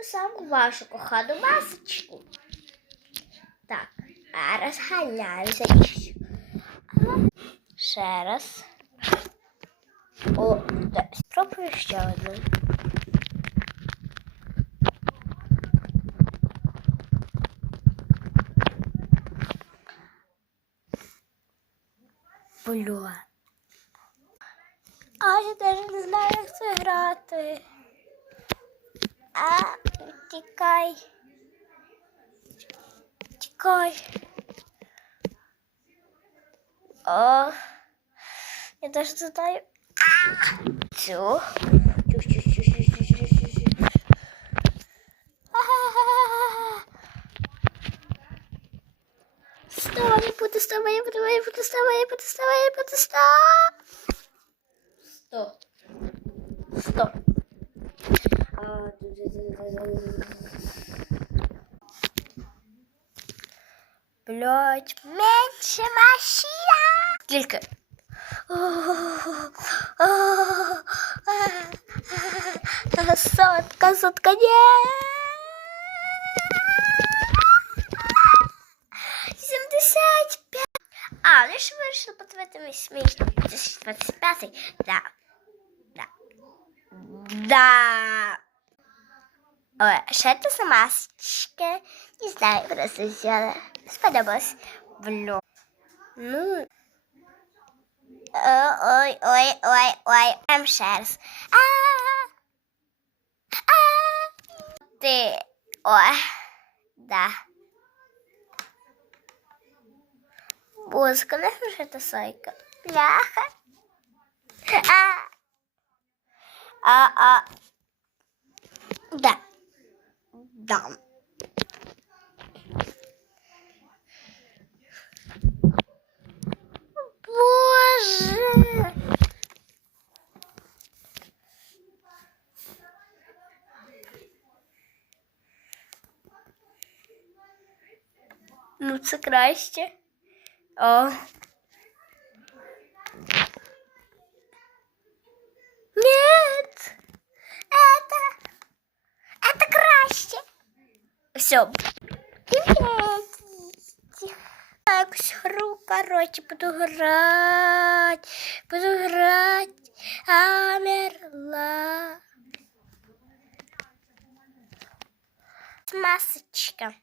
ту саму вашу кохану масочку. Так, а розганяюся. Ще раз. О, так, спробую ще одну. Бля. А я навіть не знаю, як це грати. А, тікай. Тікай. О, я даже не знаю. Цю. Вставай, буду, вставай, я буду, я буду, вставай, буду, вставай, я буду, Блять, менше машина. Скільки? Сотка, сотка, ні. 75. А, ну що вирішили подивитися мій 2025. Да. Да. Да. Ой, ще за масочки. Не знаю, просто взяла. Сподобалось. Вло. Ну. Ой, ой, ой, ой, ой. Прям ще раз. А. А. Ти. Ой. Да. Боже, конечно же это сайка. Бляха. А. А, а. Да. Да. Боже. Ну, це краще. О. Нет. Это... Это краще. Все. Так, схру, короче, буду грать. Буду грать. Амерла. Масочка.